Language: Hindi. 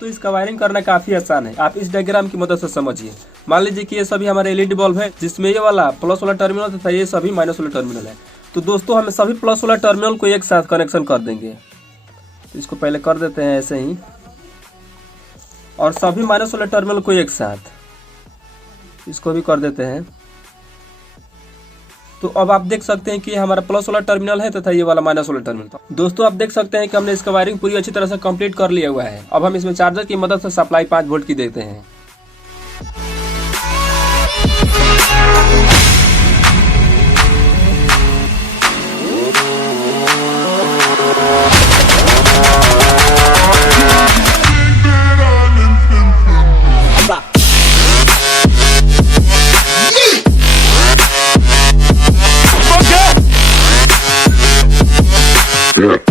दोस्तों इसका वायरिंग करना काफी आसान है, आप इस डायग्राम की मदद से समझिए। मान लीजिए कि ये सभी हमारे एलईडी बल्ब है, जिसमें ये वाला प्लस वाला टर्मिनल तथा ये सभी माइनस वाला टर्मिनल है। तो दोस्तों हम सभी प्लस वाला टर्मिनल को एक साथ कनेक्शन कर देंगे। तो इसको पहले कर देते हैं ऐसे ही, और सभी माइनस वाले टर्मिनल को एक साथ इसको भी कर देते हैं। तो अब आप देख सकते हैं कि हमारा प्लस वाला टर्मिनल है तथा ये वाला माइनस वाला टर्मिनल था। दोस्तों आप देख सकते हैं कि हमने इसका वायरिंग पूरी अच्छी तरह से कंप्लीट कर लिया हुआ है। अब हम इसमें चार्जर की मदद से सप्लाई 5 वोल्ट की देते हैं। Yeah.